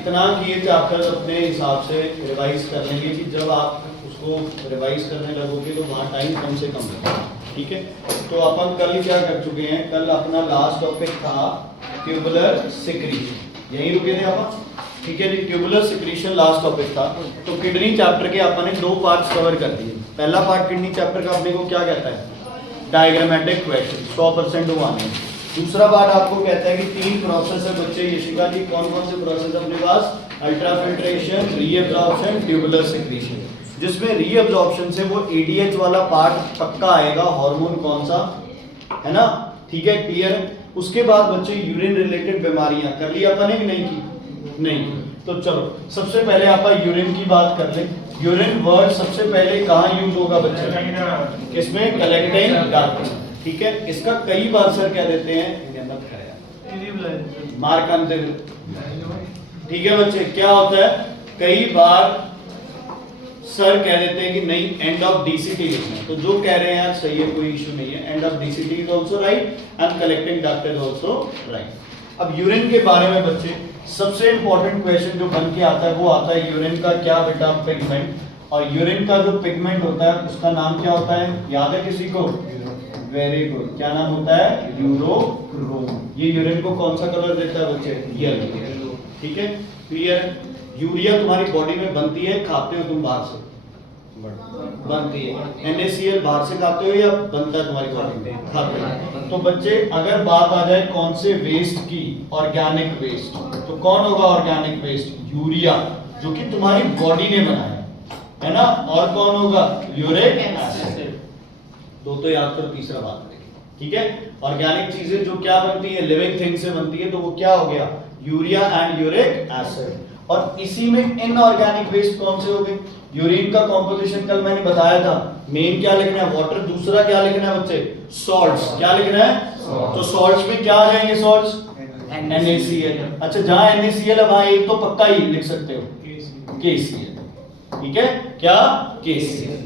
इतना कि ये चैप्टर अपने हिसाब से रिवाइज कर लेंगे कि जब आप उसको रिवाइज करने लगोगे तो वहाँ टाइम कम से कम लगेगा। ठीक है, तो अपन कल क्या कर चुके हैं, कल अपना लास्ट टॉपिक था ट्यूबुलर सिक्रीशन, यहीं रुके थे अपन। ठीक है जी, ट्यूबुलर सिक्रीशन लास्ट टॉपिक था। तो किडनी चैप्टर के अपन ने 2 पार्ट्स कवर कर दिए। पहला पार्ट किडनी चैप्टर का अपने को क्या कहता है, डायग्रामेटिक क्वेश्चन 100% वो आने। दूसरा पार्ट आपको कहता है कि 3 प्रोसेस है बच्चे, यशिका जी कौन कौन से प्रोसेस अपने पास, अल्ट्राफिल्ट्रेशन, रीअब्जॉर्प्शन, ट्यूबुलर सिक्रीशन। जिसमें रीअब्जॉर्प्शन से वो एडीएच वाला पार्ट पक्का आएगा, हार्मोन कौन सा है ना, ठीक है, क्लियर है। उसके बाद बच्चे यूरिन रिलेटेड बीमारियां कर ली अपन ने कि नहीं की, नहीं। तो चलो सबसे पहले आप यूरिन की बात कर ले। यूरिन वर्ड सबसे पहले कहाँ यूज होगा बच्चे, इसमें कलेक्टिंग डक्ट। ठीक है, इसका कई बार सर कह देते हैं मार्क अंतर। ठीक है बच्चे, क्या होता है, कई बार सर कह देते हैं कि नहीं एंड ऑफ डीसीटी लिखना है, तो जो कह रहे हैं यार सही है, कोई इशू नहीं है, end of DCT is also right and collecting duct is also right. अब यूरिन के बारे में बच्चे सबसे इंपॉर्टेंट क्वेश्चन जो बन के आता है वो आता है यूरिन का क्या बेटा, पिगमेंट। और यूरिन का जो पिगमेंट होता है उसका नाम क्या होता है, याद है किसी को, वेरी गुड, क्या नाम होता है, यूरोक्रोम। ये यूरिन को कौन सा कलर देता है बच्चे, येलो। ठीक है, क्लियर। यूरिया तुम्हारी बॉडी में बनती है, खाते हो तुम बाहर से, बनती है। NaCl बाहर से खाते हो या बनता है तुम्हारी बॉडी में, खाते हो। तो बच्चे अगर बात आ जाए कौन से वेस्ट की, ऑर्गेनिक वेस्ट, तो कौन होगा ऑर्गेनिक वेस्ट, यूरिया, जो कि तुम्हारी बॉडी ने बनाया है ना। और कौन होगा, यूरिक एसिड। दो तो याद करो, तीसरा बात करेंगे। ठीक है, ऑर्गेनिक चीजें जो क्या बनती है, लिविंग थिंग से बनती है, तो वो क्या हो गया, यूरिया एंड यूरिक एसिड। और इसी में इनऑर्गेनिक वेस्ट कौन से हो गए, यूरिन का कॉम्पोजिशन कल मैंने बताया था, मेन क्या लिखना है, वाटर, दूसरा क्या लिखना है बच्चे, सॉल्ट्स। क्या लिखना है, तो सॉल्ट्स में क्या आ जाएंगे सॉल्ट्स, NaCl। अच्छा, जहां NaCl है वहां एक तो पक्का ही लिख सकते हो, KCl। ठीक है, क्या, KCl।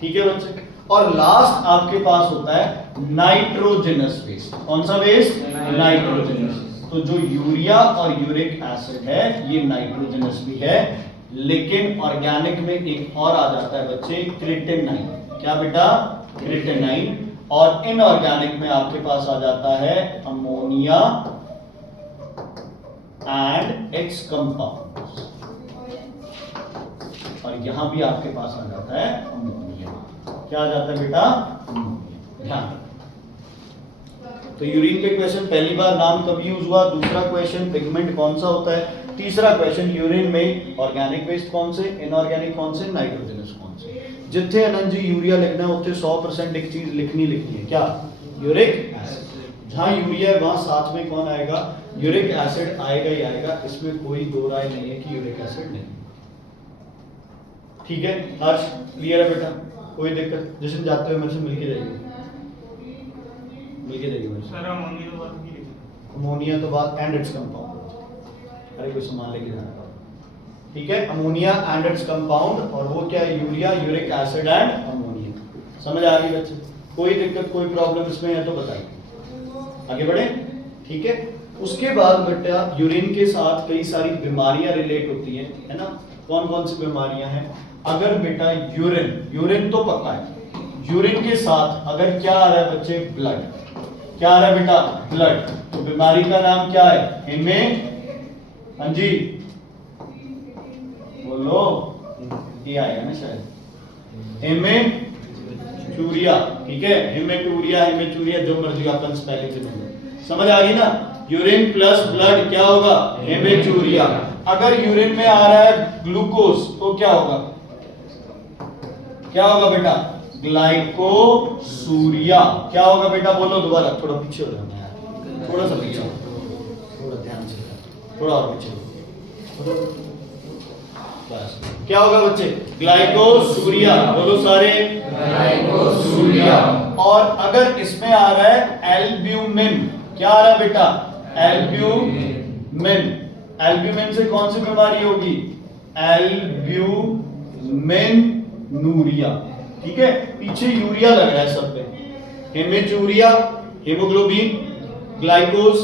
ठीक है बच्चे। और लास्ट आपके पास होता है नाइट्रोजनस वेस्ट। कौन सा वेस्ट, नाइट्रोजनस। तो जो यूरिया और यूरिक एसिड है ये नाइट्रोजनस भी है, लेकिन ऑर्गेनिक में एक और आ जाता है बच्चे, क्रिएटिनाइन। क्या बेटा, क्रिएटिनाइन। और इनऑर्गेनिक में आपके पास आ जाता है अमोनिया एंड इट्स कंपाउंड्स। और यहां भी आपके पास आ जाता है अमोनिया। क्या आ जाता है बेटा, अमोनिया। ध्यान। तो यूरिन के क्वेश्चन पहली बार नाम कब यूज हुआ, दूसरा क्वेश्चन पिगमेंट कौन सा होता है, तीसरा क्वेश्चन यूरिन में ऑर्गेनिक वेस्ट कौन से, इनऑर्गेनिक कौन से, नाइट्रोजनस कौन से। जिथे अनंत जी यूरिया लिखना है उतने 100% एक चीज लिखनी है, क्या, यूरिक एसिड। जहां यूरिया है वहां साथ में कौन आएगा, यूरिक एसिड आएगा ही आएगा, इसमें कोई दो राय नहीं है कि यूरिक एसिड नहीं। ठीक है हर्ष, क्लियर है बेटा, कोई दिक्कत, जिसमें जाते हुए मेरे से मिलके जाइए, मिलके जाइए मेरे से। अमोनिया तो बात एंड इट्स कंपाउंड, अरे कोई सामान लेके जाना। ठीक है, अमोनिया एंड इट्स कंपाउंड, और वो क्या है, urea, uric acid and ammonia. समझ आ गई बच्चे, कोई दिक्कत कोई प्रॉब्लम इसमें है तो बताइए, आगे बढ़े। ठीक है, उसके बाद बेटा यूरिन के साथ कई सारी बीमारियां रिलेट होती हैं, है ना। कौन कौन सी बीमारियां हैं, अगर बेटा यूरिन तो पक्का है, यूरिन के साथ अगर क्या आ रहा है बच्चे, ब्लड, क्या आ रहा है बेटा, ब्लड, तो बीमारी का नाम क्या है, हेमे, हाँ जी बोलो, ये आएगा ना शायद, हेमेटूरिया। ठीक है, हेमेटूरिया जो मर्जी अपन स्पेलिंग से बोलो, समझ आ गई ना। यूरिन प्लस ब्लड क्या होगा, हेमेटूरिया। अगर यूरिन में आ रहा है ग्लूकोज तो क्या होगा, क्या होगा बेटा, ग्लाइकोसूरिया। क्या होगा बेटा, बोलो दोबारा, थोड़ा पीछे हो जाना यार, थोड़ा सा पीछे, थोड़ा ध्यान से, थोड़ा और पीछे बस। क्या होगा बच्चे, ग्लाइकोसूरिया, बोलो सारे, ग्लाइकोसूरिया। और अगर इसमें आ रहा है एल्ब्यूमिन, क्या आ रहा है बेटा, एल्ब्यूमिन। एल्ब्यूमिन से कौन सी बीमारी होगी, एल्ब्यूमिनूरिया। ठीक है, पीछे यूरिया लग रहा है सब पे, हेमेटूरिया, हेमोग्लोबिन, ग्लाइकोज,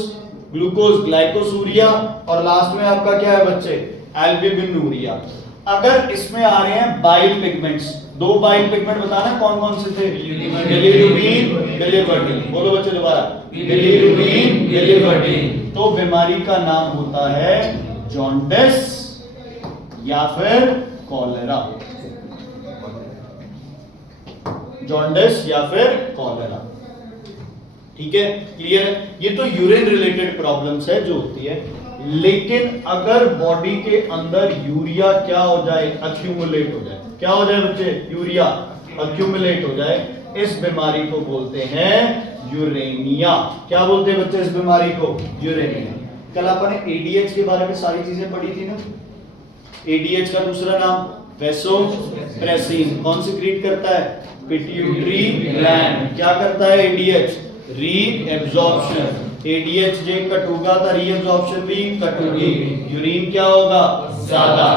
ग्लूकोज ग्लाइकोसूरिया, और लास्ट में आपका क्या है बच्चे, एल्ब्यूमिनूरिया। अगर इसमें आ रहे हैं बाइल पिगमेंट्स, दो बाइल पिगमेंट बताना कौन कौन से थे, बिलीरुबिन, बिलीवर्डिन। बोलो बच्चे दोबारा, बिलीरुबिन, बिलीवर्डिन। तो बीमारी का नाम होता है जॉन्डिस या फिर कॉलेरा, जॉन्डिस या फिर कॉलेरा। ठीक है, क्लियर है। ये तो यूरिन रिलेटेड प्रॉब्लम्स है जो होती है, लेकिन अगर बॉडी के अंदर यूरिया क्या हो जाए, अक्यूमुलेट हो जाए, क्या हो जाए बच्चे, यूरिया अक्यूमुलेट हो जाए, इस बीमारी को बोलते हैं यूरेनिया। क्या बोलते हैं बच्चे इस बीमारी को, यूरेनिया। कल अपन ने एडीएच के बारे में सारी चीजें पढ़ी थी ना। एडीएच का दूसरा नाम वैसोप्रेसिन, कौन सिक्रीट करता है, पिट्यूटरी ग्लैंड। क्या करता है एडीएच, रीएब्जॉर्प्शन। एडीएच जे कटूगा तो रीएब्जॉर्प्शन भी कटूगी। यूरिन क्या होगा, ज्यादा।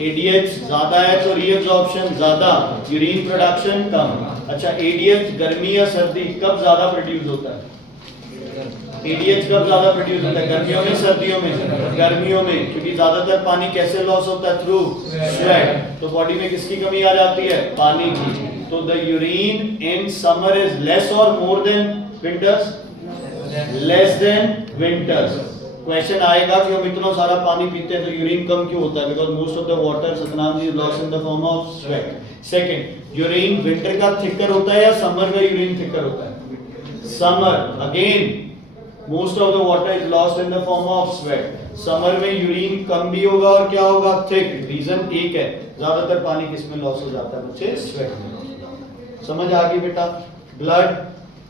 एडीएच ज्यादा है तो रीएब्जॉर्प्शन ज्यादा, यूरिन प्रोडक्शन कम। अच्छा, एडीएच गर्मी या सर्दी कब ज्यादा प्रोड्यूस होता है, एडीएच कब ज्यादा प्रोड्यूस होता है, गर्मियों में सर्दियों में, गर्मियों में, क्योंकि ज्यादातर पानी कैसे लॉस होता है, थ्रू स्वेट। तो बॉडी में किसकी कमी आ जाती है, पानी की। तो the urine in summer is less और more than winters, less than winters. Question आएगा कि हम इतना सारा पानी पीते हैं तो यूरिन कम क्यों होता है, because most of the water Satnam is lost in the form of sweat. Second, urine winter का थिकर होता है या समर का यूरिन थिकर होता है, summer. Again most of the water is lost in the form of sweat. Summer में urine कम भी होगा और क्या होगा, थिक। रीजन एक है, ज्यादातर पानी किस में लॉस हो जाता है बच्चे, स्वेट में। समझ आ गई बेटा, ब्लड,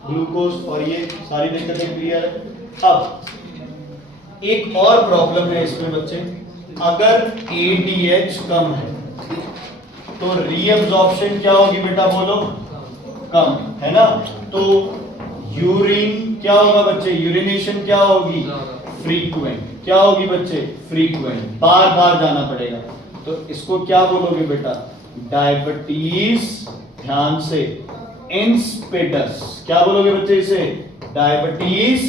ग्लूकोज और ये सारी दिक्कतें क्लियर है। अब एक और प्रॉब्लम है इसमें बच्चे, अगर एडीएच कम है तो रीअब्जॉर्प्शन क्या होगी बेटा, बोलो, कम, है ना। तो यूरिन क्या होगा बच्चे, यूरिनेशन क्या होगी, फ्रीक्वेंट। क्या होगी बच्चे, फ्रीक्वेंट, बार बार जाना पड़ेगा। तो इसको क्या बोलोगे बेटा, डायबिटीज। ध्यान से, इंस्पिडस। क्या बोलोगे बच्चे इसे, डायबिटीज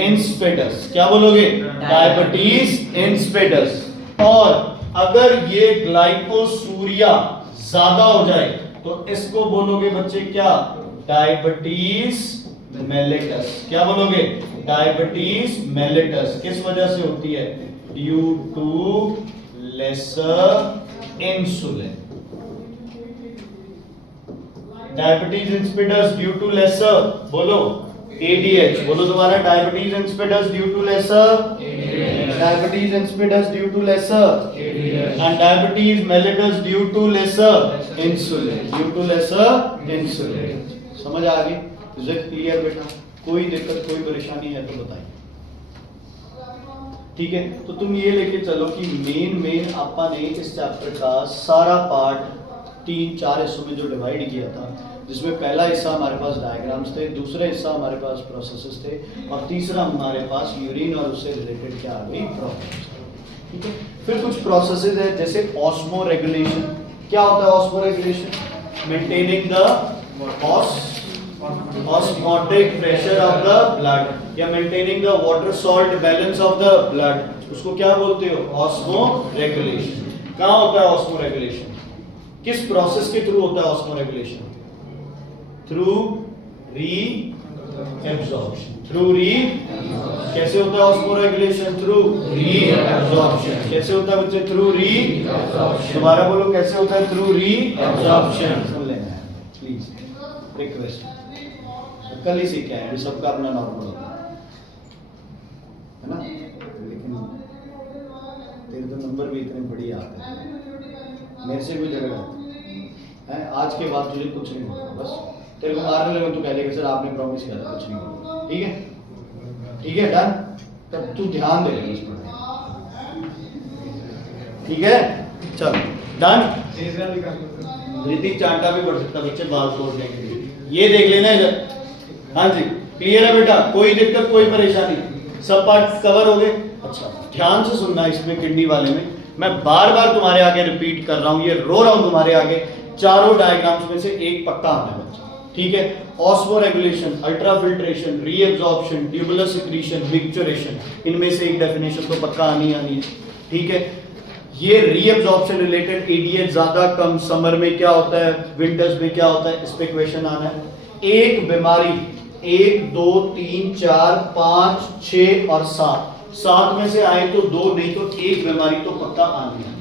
इंस्पिडस। क्या बोलोगे, डायबिटीज इंस्पिडस। और अगर ये ग्लाइकोसूरिया ज्यादा हो जाए तो इसको बोलोगे बच्चे क्या, डायबिटीज मेलिटस। क्या बोलोगे, डायबिटीज मेलिटस। किस वजह से होती है, due to lesser insulin. Diabetes insipidus due to lesser, बोलो एडीएच। बोलो दोबारा, diabetes insipidus due to lesser, diabetes insipidus due to lesser, and diabetes mellitus due to lesser insulin, due to lesser insulin. समझ आ गई, is it clear बेटा, कोई दिक्कत कोई परेशानी है तो बताइए। ठीक है, तो तुम ये लेके चलो कि मेन आपा ने इस चैप्टर का सारा पार्ट 3-4 हिस्सों में जो डिवाइड किया था, जिसमें पहला हिस्सा हमारे पास डायग्राम्स थे, दूसरा हिस्सा हमारे पास प्रोसेसेस थे, और तीसरा हमारे पास यूरिन और उससे रिलेटेड क्या आ गई, प्रॉब्लम्स। ठीक है, फिर कुछ प्रोसेसेस है जैसे ऑस्मो रेगुलेशन। क्या होता है osmoregulation, maintaining the osmotic pressure of the blood या maintaining the water salt balance of the blood, उसको क्या बोलते हो, ऑस्मो रेगुलेशन। कहाँ होता है ऑस्मो रेगुलेशन, किस प्रोसेस के थ्रू होता है osmoregulation, through reabsorption. Through re, कैसे होता है osmoregulation, through reabsorption. कैसे होता है बच्चे, थ्रू री एब्जॉर्प्शन। दोबारा बोलो, कैसे होता है, थ्रू री एब्जॉर्प्शन। सुन लेना प्लीज, रिक्वेस्ट। कल ही सीखे हैं, सबका अपना नॉर्मल होता है ना, लेकिन तेरे तो नंबर भी इतने बढ़िया आते हैं, मेरे से कोई झगड़ा है, आज के बाद तुझे कुछ नहीं होगा, बस तेरे को मारने लगे तो कह देगा सर आपने प्रॉमिस किया था कुछ नहीं होगा। ठीक है, ठीक है, डन। तब तू ध्यान दे इस पर, ठीक है, चल डन। रीति चांटा भी बढ़ सकता बच्चे बाल तोड़ने के लिए, ये देख लेना इधर। हाँ जी, क्लियर है बेटा, कोई दिक्कत कोई परेशानी, सब पार्ट कवर हो गए। अच्छा, ध्यान से सुनना, इसमें किडनी वाले में मैं बार बार तुम्हारे आगे रिपीट कर रहा हूं, ये रो रहा हूं तुम्हारे आगे, चारों डायग्राम्स में से एक पक्का आना है बच्चा। ठीक है, osmoregulation, ultrafiltration, reabsorption, tubular secretion, micturition, इनमें से एक डेफिनेशन तो पक्का आनी है। ठीक है, ये रीएब्जॉर्प्शन रिलेटेड एडीएच ज्यादा कम, समर में क्या होता है, विंटर्स में क्या होता है, इस पे क्वेश्चन आना है। एक बीमारी 1 2 3 4 5 6 और 7 में से आए तो 2, नहीं तो एक बीमारी तो पक्का आनी है।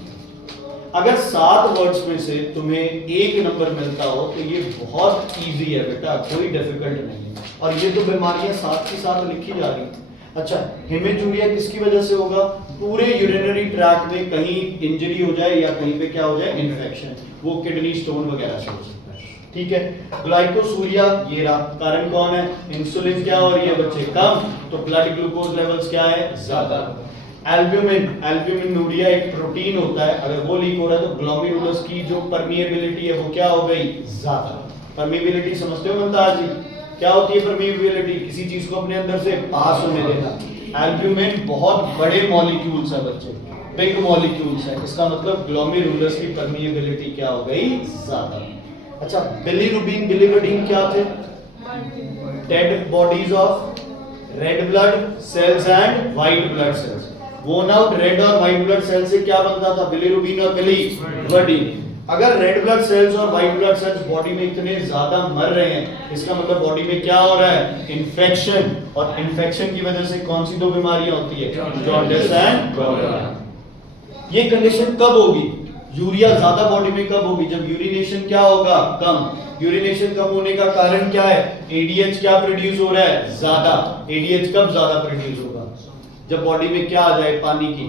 अगर 7 वर्ड्स में से तुम्हें एक नंबर मिलता हो तो ये बहुत इजी है बेटा, कोई डिफिकल्ट नहीं है। और ये तो बीमारियां साथ के साथ लिखी जा रही है। अच्छा, हेमेटूरिया किसकी वजह से होगा, पूरे यूरिनरी ट्रैक्ट में कहीं इंजरी हो जाए या कहीं पे क्या हो जाए, इन्फेक्शन, वो किडनी स्टोन वगैरह से हो सकता है। ठीक है, ग्लाइकोसूरिया ये रहा, कारण कौन है, इंसुलिन क्या हो रही है बच्चे, कम, तो ब्लड ग्लूकोज लेवल्स क्या है, ज्यादा। एल्ब्यूमिन, एल्ब्यूमिनूरिया एक प्रोटीन होता है, अगर वो लीक हो रहा है तो ग्लोमेरुलस की जो परमिएबिलिटी है वो क्या हो गई, ज्यादा। परमिएबिलिटी समझते हो मुमताज जी, क्या होती है परमिएबिलिटी, किसी चीज को अपने अंदर से पास होने देना। एल्ब्यूमिन बहुत बड़े मॉलिक्यूल्स है बच्चे, बिग मॉलिक्यूल्स है, इसका मतलब ग्लोमेरुलस की परमिएबिलिटी क्या हो गई, ज्यादा। अच्छा, बिलीरुबिन, बिलीरुबिन क्या थे, dead bodies of red blood cells and white blood cells. वोन आउट रेड और व्हाइट ब्लड सेल से क्या बनता था, बिलीरुबिन और बिलीवर्डिन। अगर रेड ब्लड सेल्स और व्हाइट ब्लड सेल्स बॉडी में इतने ज्यादा मर रहे हैं, इसका मतलब बॉडी में क्या हो रहा है, इन्फेक्शन, और इन्फेक्शन की वजह से कौन सी 2 बीमारियां होती है, जॉन्डिस एंड कॉलेरा। ये कंडीशन कब होगी, यूरिया ज्यादा बॉडी में कब होगी, जब यूरिनेशन क्या होगा, कम। यूरिनेशन कम होने का कारण क्या है, एडीएच क्या प्रोड्यूस हो रहा है, ज्यादा। एडीएच कब ज्यादा प्रोड्यूस होगा, जब बॉडी में क्या आ जाए, पानी की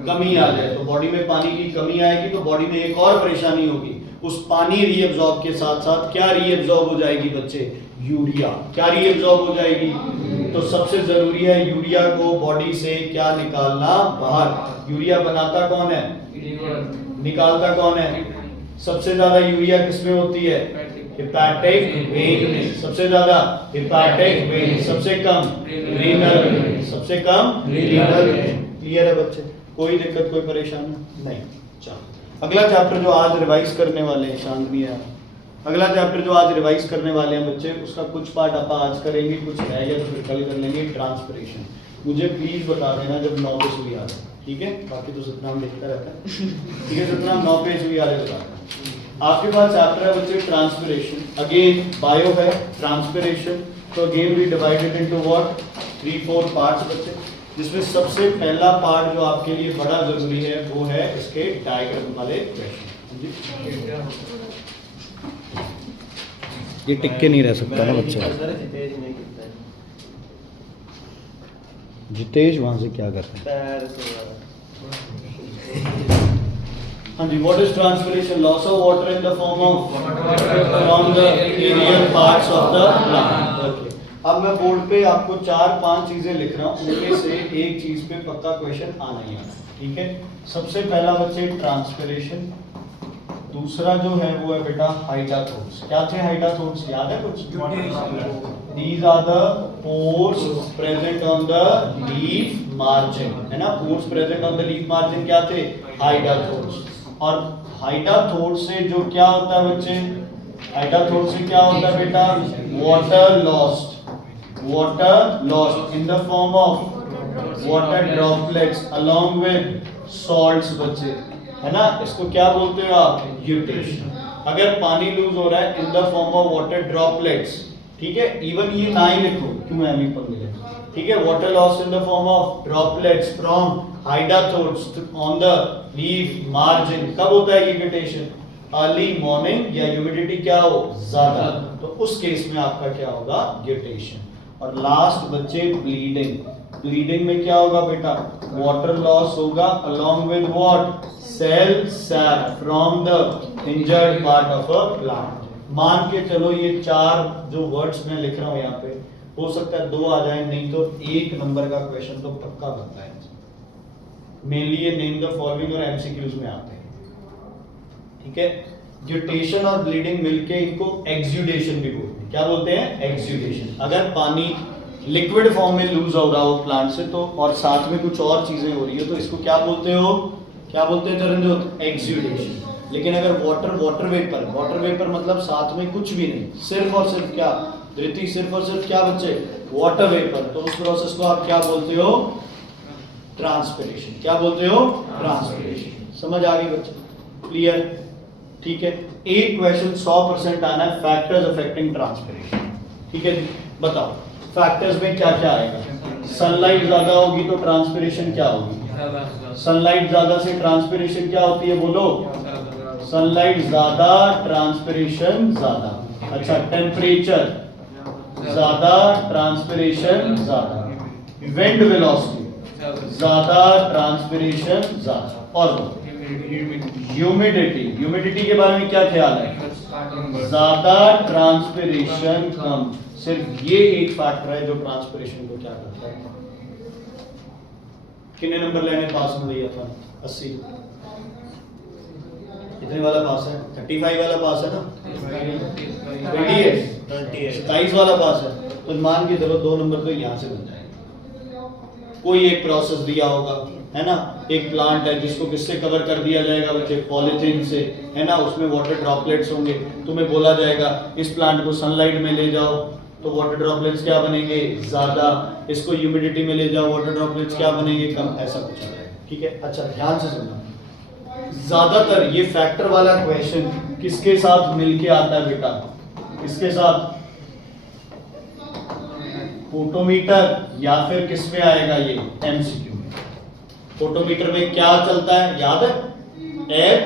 कमी आ जाए। तो बॉडी में पानी की कमी आएगी तो बॉडी में एक और परेशानी होगी, उस पानी रीएब्जॉर्ब के साथ साथ क्या रीएब्जॉर्ब हो जाएगी बच्चे, यूरिया। क्या रीएब्जॉर्ब हो जाएगी, तो सबसे जरूरी है यूरिया को बॉडी से क्या निकालना, बाहर। यूरिया बनाता कौन है, निकालता कौन है, सबसे ज्यादा यूरिया किसमें होती है, हेपेटिक वेन में, सबसे ज्यादा हेपेटिक वेन, सबसे कम रीनल, सबसे कम रीनल। क्लियर है बच्चे, कोई दिक्कत कोई परेशानी नहीं। चलो अगला चैप्टर जो आज रिवाइज करने वाले हैं, शांति है, अगला चैप्टर जो आज रिवाइज करने वाले हैं बच्चे, उसका कुछ पार्ट आप आज करेंगे, कुछ रह गया तो फिर कल कर लेंगे। ट्रांसपिरेशन मुझे प्लीज बता देना जब 9 पे सुई आ जाए, ठीक है, बाकी तो सतनाम देखता रहता है, ठीक है, सतनाम 9 पे सुई आ जाए बता देना। आपके पास चैप्टर है बच्चे ट्रांसपिरेशन, अगेन बायो है ट्रांसपिरेशन, तो again we divided into what 3-4 parts बच्चे, जिसमें सबसे पहला पार्ट जो आपके लिए बड़ा जरूरी है वो है इसके डायग्राम वाले क्वेश्चन। ये टिक के नहीं रह सकता ना बच्चा, जितेश वहां से क्या करते हैं, हाँ जी, what is transpiration, loss of water in the form of from the aerial parts of the plant. Okay, अब मैं बोर्ड पे आपको 4-5 चीजें लिख रहा हूँ, उनमें से एक चीज पे पक्का क्वेश्चन आना ही आना, ठीक है। सबसे पहला बच्चे ट्रांसपिरेशन, दूसरा जो है वो है बेटा हाइडाथोर्स। क्या थे हाइडाथोर्स, याद है कुछ, these are the pores present on the leaf margin, है ना, pores present on the leaf margin क्या थे, हाइडाथोर्स। और हाइडाथोर्स से जो क्या होता है बच्चे, हाइडाथोर्स से क्या होता है बेटा, water lost in the form of water droplets along with salts बच्चे, है ना, इसको क्या बोलते हो आप, यूटेशन। अगर पानी लूज हो रहा है इन the form of water droplets, ठीक है, इवन ये ना ही लिखो, क्यों एम ही पढ़ लिया, ठीक है, water loss in the form of droplets from hydathodes on the leaf margin, कब होता है यूटेशन, अर्ली मॉर्निंग या ह्यूमिडिटी क्या हो ज्यादा, तो उस केस में आपका क्या होगा, यूटेशन। और लास्ट बच्चे ब्लीडिंग, ब्लीडिंग में क्या होगा बेटा, वाटर लॉस होगा along with what, cell sap from the injured part of a plant. मान के चलो ये 4 जो वर्ड्स मैं लिख रहा हूं यहाँ पे, हो सकता है 2 आ जाए, नहीं तो 1 नंबर का क्वेश्चन तो पक्का बनता है। मेनली ये नेम द फॉलोइंग और एमसीक्यूज में आते हैं, ठीक है। यूटेशन और ब्लीडिंग मिलके इनको एक्सुडेशन भी बोलते हैं, क्या बोलते हैं, एक्सुडेशन। अगर पानी लिक्विड फॉर्म में लूज हो रहा हो प्लांट से तो, और साथ में कुछ और चीजें हो रही है, तो इसको क्या बोलते हो, क्या बोलते हैं चरणजोत, एक्सुडेशन। लेकिन अगर वाटर वेपर मतलब साथ में कुछ भी नहीं, सिर्फ और सिर्फ क्या धृति, सिर्फ और सिर्फ क्या बच्चे, वाटर वेपर, तो उस प्रोसेस को आप क्या बोलते हो, ट्रांसपिरेशन। क्या बोलते हो, ट्रांसपिरेशन। समझ आ गई बच्चे, क्लियर, ठीक है। एक क्वेश्चन 100% आना है, फैक्टर्स अफेक्टिंग ट्रांसपिरेशन, ठीक है जी। बताओ फैक्टर्स में क्या क्या आएगा। सनलाइट ज्यादा होगी तो ट्रांसपिरेशन क्या होगी, सनलाइट ज्यादा से ट्रांसपिरेशन क्या होती है, बोलो, सनलाइट ज्यादा ट्रांसपिरेशन ज्यादा। अच्छा, टेम्परेचर ज्यादा ट्रांसपिरेशन ज्यादा, विंड वेलोसिटी ज्यादा ट्रांसपिरेशन ज्यादा, और ह्यूमिडिटी के बारे में क्या ख्याल है, ज्यादा ट्रांसपिरेशन कम। सिर्फ ये एक फैक्टर है जो ट्रांसपिरेशन को क्या करता है। कितने नंबर लेने पास में भैया था, 80, कितने वाला पास है, 35 वाला पास है ना, 27 वाला पास है, तो मान के चलो 2 नंबर तो यहाँ से बन जाएंगे। कोई एक प्रोसेस दिया होगा, है ना, एक प्लांट है जिसको किससे कवर कर दिया जाएगा बच्चे, पॉलीथीन से, है ना, उसमें वाटर ड्रॉपलेट्स होंगे, तुम्हें बोला जाएगा इस प्लांट को सनलाइट में ले जाओ तो वाटर ड्रॉपलेट्स क्या बनेंगे, ज्यादा, इसको ह्यूमिडिटी में ले जाओ वाटर ड्रॉपलेट्स क्या बनेंगे, कम, ऐसा कुछ आ जाएगा, ठीक है। अच्छा ध्यान से सुनना, ज्यादातर ये फैक्टर वाला क्वेश्चन किसके साथ मिलके आता है बेटा, किसके साथ, फोटोमीटर, या फिर किस में आएगा ये, एमसीक्यू में। फोटोमीटर में क्या चलता है, याद है, एयर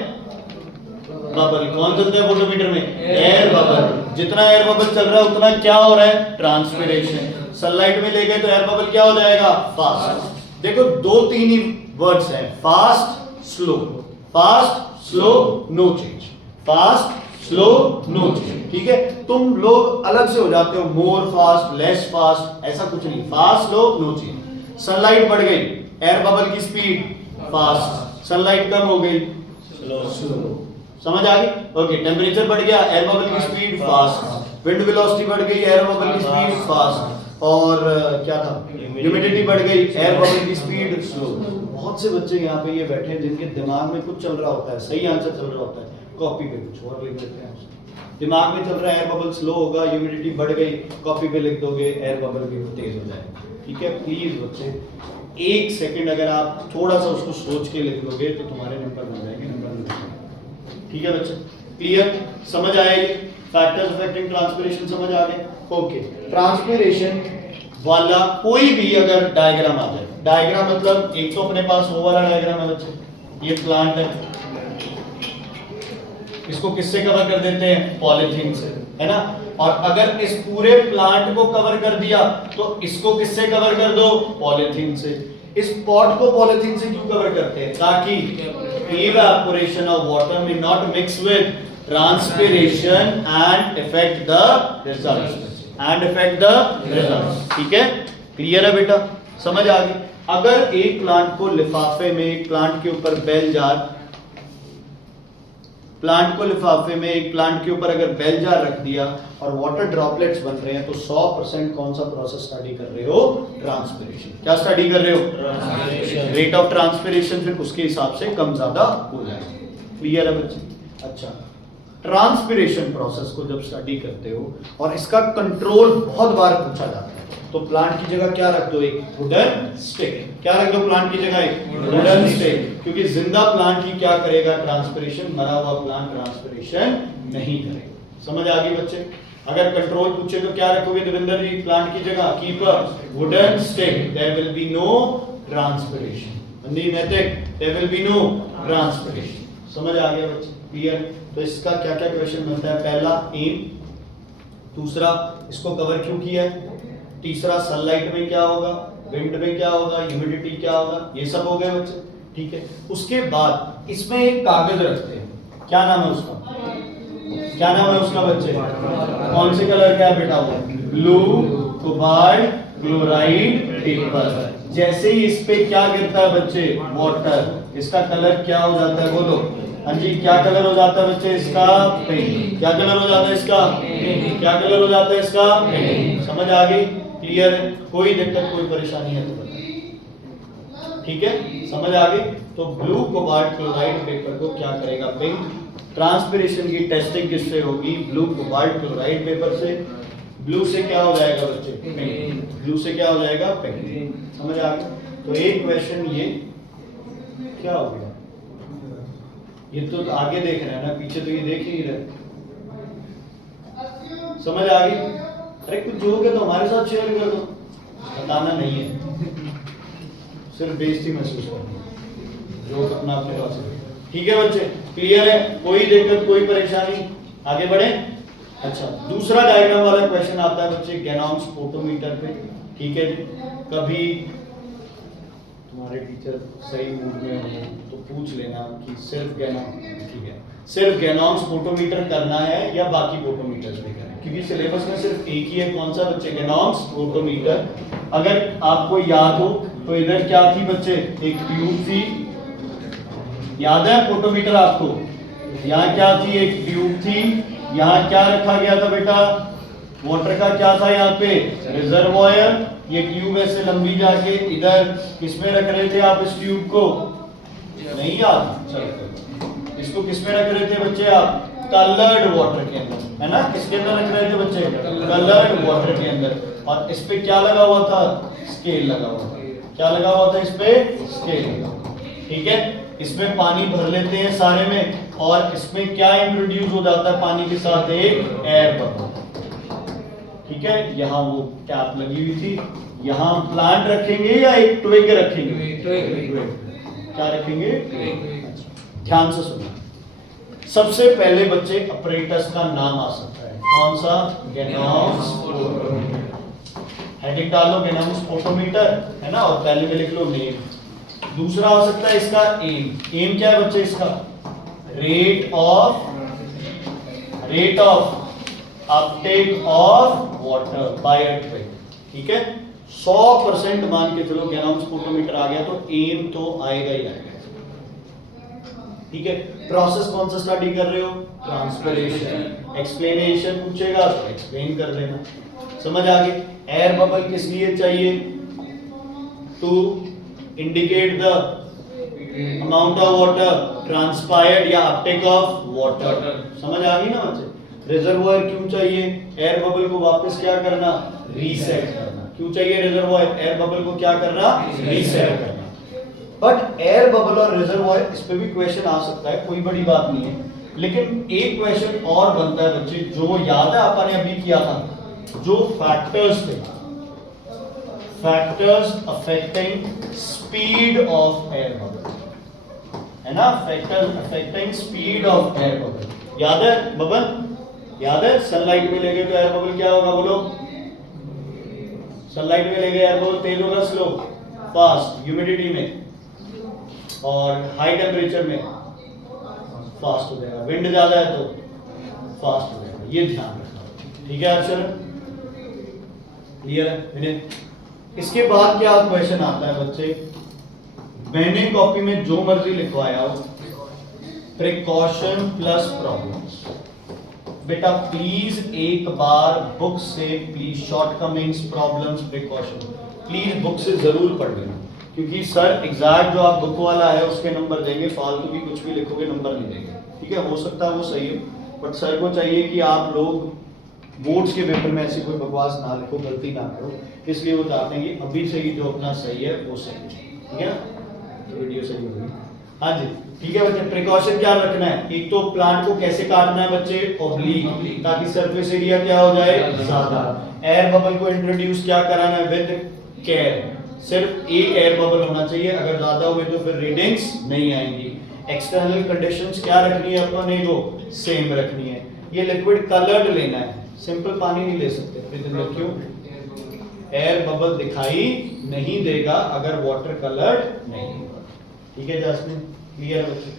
बबल। कौन चलता है फोटोमीटर में, एयर बबल। जितना एयर बबल चल रहा है उतना क्या हो रहा है, ट्रांसपिरेशन। सनलाइट में ले गए तो एयर बबल क्या हो जाएगा, फास्ट। देखो 2-3 ही वर्ड्स हैं, fast slow, fast slow no change, fast slow no change, ठीक है। तुम लोग अलग से हो जाते हो, मोर फास्ट, लेस फास्ट, ऐसा कुछ नहीं, fast slow no change. Sunlight बढ़ गई, एयर बबल की स्पीड फास्ट, सनलाइट कम हो गई, स्लो। समझ आ गई, ओके। टेम्परेचर बढ़ गया, एयर बबल की स्पीड फास्ट, विंड वेलोसिटी बढ़ गई, एयर बबल की स्पीड फास्ट, और क्या था, ह्यूमिडिटी बढ़ गई, एयर बबल की स्पीड स्लो। बहुत से बच्चे यहाँ पे ये बैठे हैं जिनके दिमाग में कुछ चल रहा होता है, सही आंसर चल रहा होता है, कॉपी पे कुछ और लिख देते हैं। दिमाग में चल रहा है एयर बबल स्लो होगा, ह्यूमिडिटी बढ़ गई, कॉपी पे लिख दोगे एयर बबल भी तेज हो जाएगा, ठीक है। प्लीज बच्चे 1 सेकंड अगर आप थोड़ा सा उसको सोच के लिख लोगे तो तुम्हारे नंबर बन जाएंगे, नंबर मिल जाएंगे, ठीक है बच्चे, क्लियर, समझ आएगी। फैक्टर्स अफेक्टिंग ट्रांसपिरेशन समझ आ गए, ओके। ट्रांसपिरेशन वाला कोई भी अगर डायग्राम आ जाए, डायग्राम मतलब एक तो अपने पास वो वाला डायग्राम है बच्चे, ये प्लांट है, इसको किससे कवर कर देते हैं, पॉलीथीन से, है ना। और अगर इस पूरे प्लांट को कवर कर दिया तो इसको किससे कवर कर दो, पॉलीथीन से। इस पॉट को पॉलीथीन से क्यों कवर करते हैं, ताकि evaporation of water may not mix with transpiration and affect the results, ठीक है, क्लियर है बेटा, समझ आ गई। अगर एक प्लांट को लिफाफे में, एक प्लांट के ऊपर बेल जार, प्लांट को लिफाफे में एक प्लांट के ऊपर अगर बेल जार रख दिया और वाटर ड्रॉपलेट्स बन रहे हैं तो 100% कौन सा प्रोसेस स्टडी कर रहे हो, ट्रांसपिरेशन। क्या स्टडी कर रहे हो, रेट ऑफ ट्रांसपिरेशन, फिर उसके हिसाब से कम ज्यादा हो जाएगा, क्लियर है बच्चे। अच्छा, ट्रांसपिरेशन प्रोसेस को जब स्टडी करते हो और इसका कंट्रोल बहुत बार पूछा जाता है, तो प्लांट की जगह क्या रख दो, एक वुडन स्टिक। क्या रख दो प्लांट की जगह, एक वुडन स्टिक, क्योंकि जिंदा प्लांट ही क्या करेगा, ट्रांसपिरेशन, मरा हुआ प्लांट ट्रांसपिरेशन नहीं करेगा। समझ आ गई बच्चे। अगर कंट्रोल पूछे तो क्या रखोगे देवेंद्र जी, प्लांट की जगह keep a wooden stick, there will be no transpiration, नैतिक, there will be no transpiration. समझ आ गया बच्चे, क्लियर। तो इसका क्या क्या क्वेश्चन बनता है, पहला एम, दूसरा इसको कवर क्यों किया है, तीसरा सनलाइट में क्या होगा, विंड में क्या होगा, ह्यूमिडिटी क्या होगा, ये सब हो गए बच्चे, ठीक है। उसके बाद इसमें एक कागज रखते हैं, क्या नाम है उसका, क्या नाम है उसका बच्चे, कौन से कलर का है बेटा वो, ब्लू कोबाल्ट क्लोराइड पेपर। जैसे ही इस पे क्या गिरता है बच्चे, वाटर, इसका कलर क्या हो जाता है, बोलो हाँ जी, क्या कलर हो जाता है बच्चे इसका, पिंक। क्या कलर हो जाता है इसका, क्या कलर हो जाता है इसका, पिंक। समझ आ गई, क्लियर है, कोई दिक्कत कोई परेशानी है तो बताइए, ठीक है, समझ आ गई। तो ब्लू कोबाल्ट क्लोराइड पेपर को क्या करेगा? पिंक। ट्रांसपिरेशन की टेस्टिंग किससे होगी? ब्लू कोबाल्ट क्लोराइड पेपर से। ब्लू से क्या हो जाएगा बच्चे? पिंक। ब्लू से क्या हो जाएगा? पिंक। समझ आ गया? तो एक क्वेश्चन ये क्या हो गया? ये तो आगे देख रहे हैं ना, पीछे तो ये देख ही रहे। समझ आ गई? अरे कुछ जो हो गया तो हमारे साथ शेयर कर दो, बताना नहीं है, सिर्फ बेइज्जती महसूस करनी है, जो अपना अपने पास है। ठीक है बच्चे, क्लियर है? कोई दिक्कत, कोई परेशानी? आगे बढ़े। अच्छा, दूसरा डायग्राम वाला क्वेश्चन आता है बच्चे गैनॉन स्पोटोमीटर पे। ठीक है जी, कभी तुम्हारे टीचर सही मूड में हो तो पूछ लेना कि सिर्फ गैनॉन, ठीक है, सिर्फ गैनॉन स्पोटोमीटर करना है या बाकी पोटोमीटर्स भी करना है, क्योंकि सिलेबस में सिर्फ एक ही है। कौन सा बच्चे? गैनॉन स्पोटोमीटर। अगर आपको याद हो तो इधर क्या थी बच्चे? एक ट्यूब थी, याद है पोटोमीटर आपको? यहाँ क्या थी? एक ट्यूब थी। यहाँ क्या रखा गया था बेटा? वाटर का क्या था यहाँ पे? रिजर्वॉयर। ये ट्यूब ऐसे लंबी जाके इधर किसमें रख रहे थे आप इस ट्यूब को? नहीं याद? चलो, इसको किसमें रख रहे थे बच्चे आप? कलर्ड वाटर के अंदर, है ना? किसके अंदर रख रहे थे बच्चे? कलर्ड वाटर के अंदर। और इस पे क्या लगा हुआ था? स्केल लगा हुआ था। क्या लगा हुआ था इस पे? स्केल लगा हुआ। ठीक है, इसमें पानी भर लेते हैं सारे में, और इसमें क्या इंट्रोड्यूस हो जाता है पानी के साथ? एक एयर बबल। ठीक है, यहाँ वो कैप लगी हुई थी। यहाँ प्लांट रखेंगे या एक ट्विग रखेंगे? क्या रखेंगे? ध्यान से सुनना। सबसे पहले बच्चे अपरेटस का नाम आ सकता है। कौन सा? गैनॉन स्पोटोमीटर। हेडिंग डालो गैनॉन स्पोटोमीटर, है ना, और पहले में लिख लो नेम। दूसरा हो सकता है इसका एम। एम क्या है बच्चे इसका? Rate of uptake of water by a twig. ठीक है, 100% मान के चलो गैनॉन स्पोटोमीटर आ गया तो एम तो आएगा ही आएगा। ठीक है, प्रोसेस कौन सा स्टडी कर रहे हो? ट्रांसपिरेशन। एक्सप्लेनेशन पूछेगा तो एक्सप्लेन कर देना। समझ आ गई? एयर बबल किस लिए चाहिए? To indicate the amount of water transpired या अपटेक ऑफ वाटर। समझ आ गई ना बच्चे? रिजर्वॉयर क्यों चाहिए? एयर बबल को वापस क्या करना? रीसेट करना। क्यों चाहिए रिजर्वॉयर? एयर बबल को क्या करना? रीसेट करना। बट एयर बबल और रिजर्वॉयर, इस पे भी क्वेश्चन आ सकता है, कोई बड़ी बात नहीं है। लेकिन एक क्वेश्चन और बनता है बच्चे, जो याद है अपन ने अभी किया था, जो फैक्टर्स थे, factors affecting speed of air bubble, है ना? Factors affecting speed of air bubble. याद है बबल? याद है? सनलाइट में ले गए तो एयर बबल क्या होगा? बोलो। सनलाइट में ले गए एयर बबल तेज होगा, स्लो, फास्ट? ह्यूमिडिटी में और हाई टेम्परेचर में फास्ट हो जाएगा। विंड ज्यादा है तो फास्ट हो जाएगा। ये ध्यान रखना। ठीक है अक्षर? क्लियर है विनय? इसके बाद क्या क्वेश्चन आता है बच्चे? मैंने कॉपी में जो मर्जी लिखवाया हो, प्रिकॉशन प्लस प्रॉब्लम्स। बेटा प्लीज एक बार बुक से, please shortcomings, problems, precaution, please book से जरूर पढ़ लेना, क्योंकि सर एग्जैक्ट जो आप बुक वाला है उसके नंबर देंगे, फालतू भी कुछ भी लिखोगे नंबर नहीं देंगे। ठीक है, हो सकता है वो सही हो, बट सर को चाहिए कि आप लोग बोर्ड्स के पेपर में ऐसी कोई बकवास ना लिखो, गलती ना करो, इसलिए वो चाहते हैं कि अभी से ही जो अपना सही है वो सही है। ठीक है, तो वीडियो सही होगी। हाँ जी, ठीक है बच्चे। प्रिकॉशन क्या रखना है? एक तो प्लांट को कैसे काटना है बच्चे? ऑब्लिक, ताकि सरफेस एरिया क्या हो जाए? ज्यादा। एयर बबल को इंट्रोड्यूस क्या कराना है? With care. सिर्फ एक एयर बबल होना चाहिए, अगर ज्यादा हुए तो फिर रीडिंग्स नहीं आएंगी। एक्सटर्नल कंडीशंस क्या रखनी है अपन ने? वो सेम रखनी है। ये लिक्विड कलर्ड लेना है, सिंपल पानी नहीं ले सकते। क्यों? एयर बबल दिखाई नहीं देगा अगर वाटर कलर्ड नहीं होगा। ठीक है जास्मिन? क्लियर है बच्चे?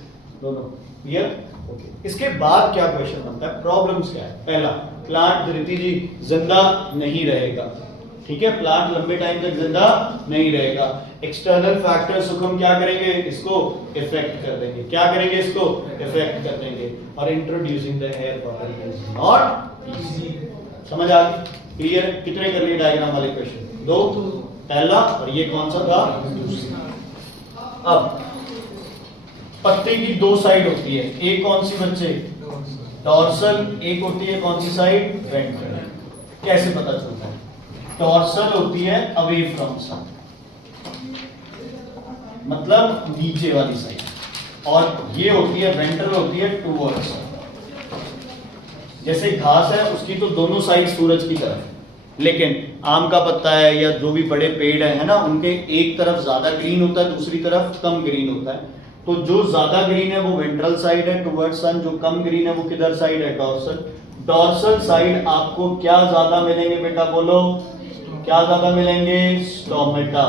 दोनों क्लियर? ओके। इसके बाद क्या क्वेश्चन बनता है? प्रॉब्लम्स क्या है? पहला, प्लांट धृति जी जिंदा नहीं रहेगा। ठीक है, प्लांट लंबे टाइम तक जिंदा नहीं रहेगा। एक्सटर्नल फैक्टर्स हम क्या करेंगे? इसको इफेक्ट कर देंगे। क्या करेंगे? इसको इफेक्ट कर देंगे। और introducing the air bubble is not easy. समझ आ गई? क्लियर? कितने कर लिए डायग्राम वाले क्वेश्चन? 2, पहला, और ये कौन सा था? दूसरा। अब पत्ते की दो साइड होती है, एक कौन सी बच्चे? डॉर्सल, एक होती है कौन सी साइड? वेंट्रल। कैसे पता चलता है? डॉर्सल होती है अवे फ्रॉम सन, मतलब नीचे वाली साइड, और ये होती है वेंट्रल होती है टुवर्ड्स। जैसे घास है उसकी तो दोनों साइड सूरज की तरफ है, लेकिन आम का पत्ता है या जो भी बड़े पेड़ है ना, उनके एक तरफ ज्यादा ग्रीन होता है, दूसरी तरफ कम ग्रीन होता है। तो जो ज्यादा ग्रीन है वो वेंट्रल साइड है टुवर्ड्स सन, जो कम ग्रीन है वो किधर साइड है? डॉर्सल। डॉर्सल साइड आपको क्या ज्यादा मिलेंगे बेटा? बोलो क्या ज्यादा मिलेंगे? स्टोमेटा।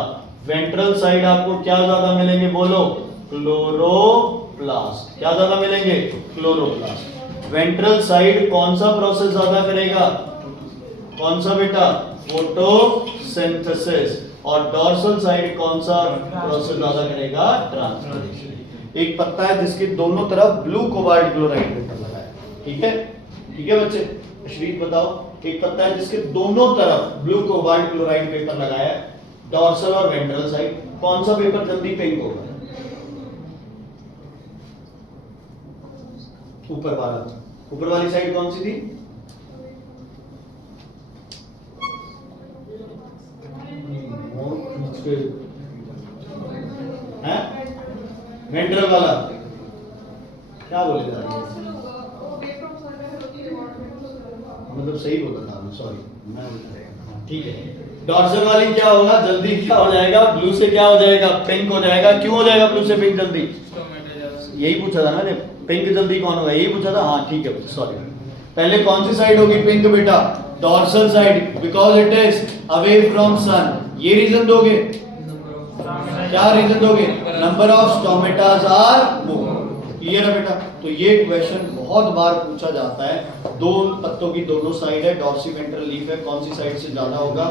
वेंट्रल साइड आपको क्या ज्यादा मिलेंगे? बोलो क्लोरोप्लास्ट। क्या ज्यादा मिलेंगे? क्लोरोप्लास्ट। वेंट्रल साइड कौन सा प्रोसेस ज्यादा करेगा? कौन सा बेटा? फोटोसिंथेसिस। और डॉर्सल साइड कौन सा प्रोसेस ज्यादा करेगा? ट्रांसपिरेशन। एक पत्ता है जिसके दोनों तरफ ब्लू कोबाल्ट क्लोराइड पेपर लगा है, ठीक है? ठीक है बच्चे, अश्रीफ बताओ, एक पत्ता है जिसके दोनों तरफ ब्लू कोबाल्ट क्लोराइड पेपर लगाया है, डॉर्सल और वेंट्रल साइड, कौन सा पेपर जल्दी पिंक होगा? ऊपर वाला। ऊपर वाली साइड कौन सी थी? हैं? वेंट्रल वाला। क्या बोले जा रहे हैं? मतलब सही बोला था, सॉरी मैं, ठीक है। डॉर्सल वाली क्या होगा? जल्दी क्या हो जाएगा? ब्लू से क्या हो जाएगा? पिंक हो जाएगा। क्यों हो जाएगा ब्लू से पिंक जल्दी? यही पूछा था ना मैंने, पिंक जल्दी कौन होगा, यही पूछा था। हाँ ठीक है, सॉरी। पहले कौन सी साइड होगी पिंक बेटा? Dorsal side, because it is away from sun. ये रीजन दोगे? क्या रीजन दोगे? Number of stomatas are more. Clear है बेटा? तो ये क्वेश्चन बहुत बार पूछा जाता है। दो पत्तों की दोनों साइड है, डॉर्सीवेंट्रल लीफ है, कौन सी साइड से ज्यादा होगा?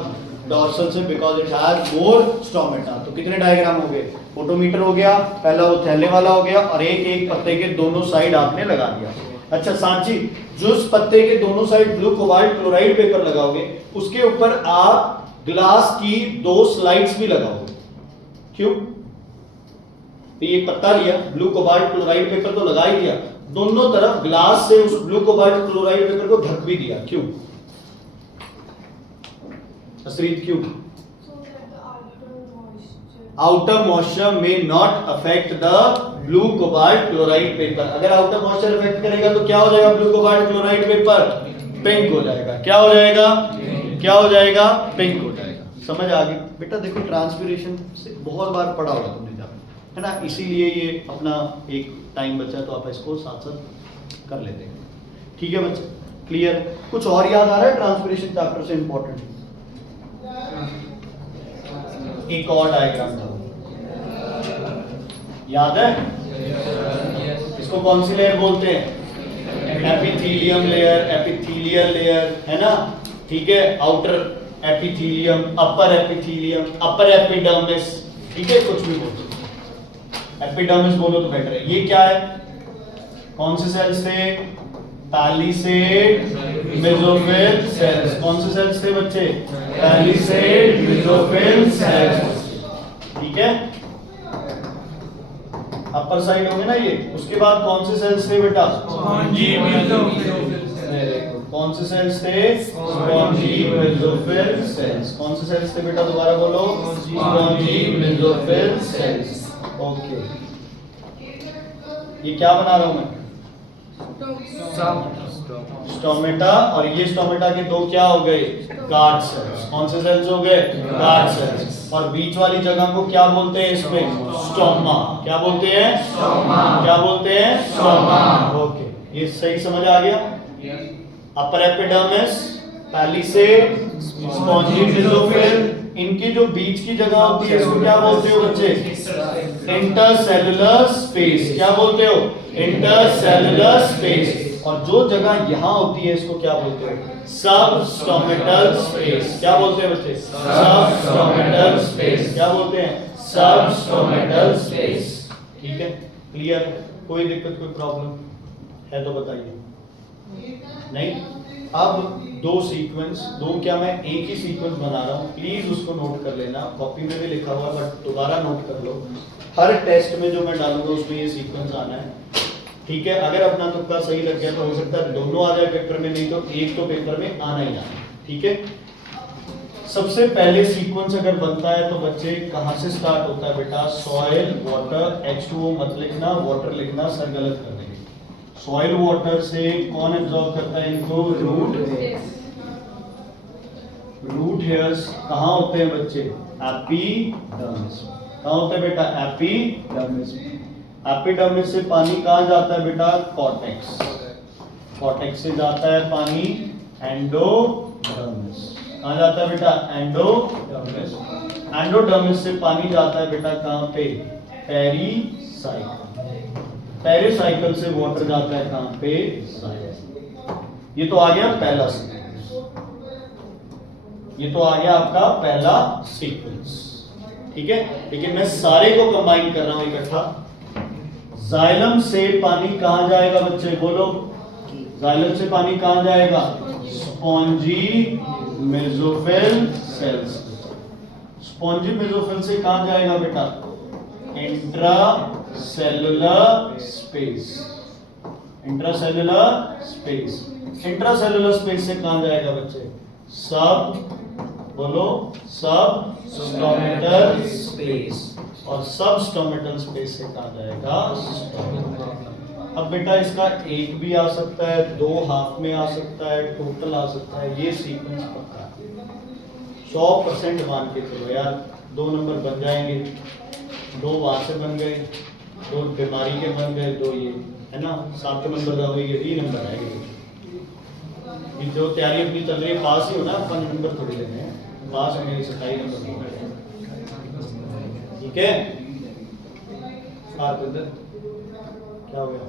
डॉर्सल से, because it has more stomata. तो कितने डायग्राम हो गए? फोटोमीटर हो गया, पहला वो थैले वाला हो गया, और एक एक पत्ते के दोनों साइड आपने लगा दिया। अच्छा सांची, जो उस पत्ते के दोनों side blue cobalt chloride paper लगाओगे, उसके ऊपर आप ग्लास की दो स्लाइड्स भी लगाओगे। क्यों? तो ये पत्ता लिया, ब्लू कोबाल्ट क्लोराइड पेपर तो लगा ही दिया, दोनों तरफ ग्लास से उस ब्लू कोबाल्ट क्लोराइड पेपर को ढक भी दिया। क्यों असरीत, क्यों? Outer moisture may not affect the blue cobalt chloride paper. अगर आउटर मॉइस्चर अफेक्ट करेगा तो क्या हो जाएगा? Blue cobalt chloride paper pink हो जाएगा। क्या हो जाएगा? क्या हो जाएगा? पिंक हो जाएगा। समझ आ गई बेटा? देखो ट्रांसपिरेशन से बहुत बार पढ़ा होगा तुमने जब, है ना, इसीलिए ये अपना एक टाइम बचा तो आप इसको साथ साथ कर लेते हैं। ठीक है बच्चे, क्लियर? कुछ और याद आ रहा है ट्रांसपिरेशन चैप्टर से इंपॉर्टेंट? एक और डायग्राम था, याद है? इसको कौन सी लेयर बोलते हैं? एपिथेलियम लेयर, एपिथेलियल लेयर, है ना? ठीक है, आउटर एपिथेलियम, अपर एपिथेलियम, अपर एपिडर्मिस, ठीक है, कुछ भी बोलो, एपिडर्मिस बोलो तो बेटर है। ये क्या है? कौन से सेल्स थे? Palisade mesophyll cells. कौन से सेल्स थे बच्चे? Palisade mesophyll cells. ठीक है, अपर साइड होंगे ना ये। उसके बाद कौन से सेल्स थे बेटा? Spongy mesophyll. कौन से सेल्स थे? Spongy mesophyll cells. कौन से सेल्स थे बेटा? दोबारा बोलो, स्पॉन्जी मेसोफिल सेल्स। ओके, ये क्या बना रहा हूं मैं? स्टोमेटा। और ये स्टोमेटा के दो क्या हो गए? Guard cells. कौन से सेल्स हो गए? Guard cells. और बीच वाली जगह को क्या बोलते हैं इसमें? स्टोमा। क्या बोलते हैं? स्टोमा। क्या बोलते हैं? स्टोमा। ओके, ये सही समझ आ गया? Upper epidermis, palisade, spongy mesophyll, इनकी जो बीच की जगह होती है इसको क्या बोलते हो बच्चे? Intercellular space. क्या बोलते हो? Intercellular space. और जो जगह यहां होती है इसको क्या बोलते हो? सब स्टोमेटल स्पेस। क्या बोलते हैं बच्चे? सब स्टोमेटल स्पेस। क्या बोलते हैं? सब स्टोमेटल स्पेस। ठीक है, क्लियर? कोई दिक्कत, कोई प्रॉब्लम है तो बताइए। नहीं? अब दो सीक्वेंस, दो क्या, मैं एक ही सीक्वेंस बना रहा हूं, प्लीज उसको नोट कर लेना। कॉपी में भी लिखा हुआ बट दोबारा नोट कर लो। हर टेस्ट में जो मैं डालूंगा उसमें ये सीक्वेंस आना है, ठीक है। अगर अपना तुक्का सही लग गया तो हो सकता है दोनों आ जाए पेपर में, नहीं तो एक तो पेपर में आना ही आना, ठीक है। सबसे पहले सीक्वेंस अगर बनता है तो बच्चे कहां से स्टार्ट होता है बेटा, सॉइल वाटर H2O मत लिखना, वाटर लिखना, सर गलत कर देंगे। सॉइल वाटर से कौन एब्जॉर्ब करता है इनको, रूट हेयर्स कहां होते हैं बच्चे, एपिडर्मिस। कहां होते हैं बेटा, एपिडर्मिस। एपिडर्मिस से पानी कहां जाता है बेटा, कॉर्टेक्स। कॉर्टेक्स से जाता है पानी एंडोडर्मिस। कहां जाता है बेटा, एंडोडर्मिस। एंडोडर्मिस से पानी जाता है बेटा कहां पे, पेरिसाइकल। पेरिसाइकल से वाटर जाता है कहां पे, साइकल। ये तो आ गया पहला सीक्वेंस, ये तो आ गया आपका पहला सीक्वेंस, ठीक है। लेकिन मैं सारे को कंबाइन कर रहा हूं इकट्ठा। जाइलम से पानी कहां जाएगा बच्चे, बोलो, जाइलम से पानी कहां जाएगा, spongy mesophyll cells. Spongy mesophyll से कहां जाएगा बेटा, intracellular space. Intracellular space. Intracellular space से कहां जाएगा बच्चे, सब, बोलो, सब स्टोमेटल स्पेस। और सब स्टोमेटल स्पेस से कहां जाएगा, स्टोमेटल। अब बेटा इसका एक भी आ सकता है, दो हाफ में आ सकता है, टोटल आ सकता है, ये सीक्वेंस पक्का है। 100% मान के चलो यार, 2 नंबर बन जाएंगे, 2 वहां से बन गए, 2 बीमारी के बन गए, 2 ये है ना, 7 नंबर का होगी, 3 नंबर आएंगे। ये जो तैयारी अपनी चल रही है, पास ही हो ना, 5 नंबर थोड़ी लेने हैं, पास होने के 27 नंबर हो गए, ठीक है। क्या हो गया,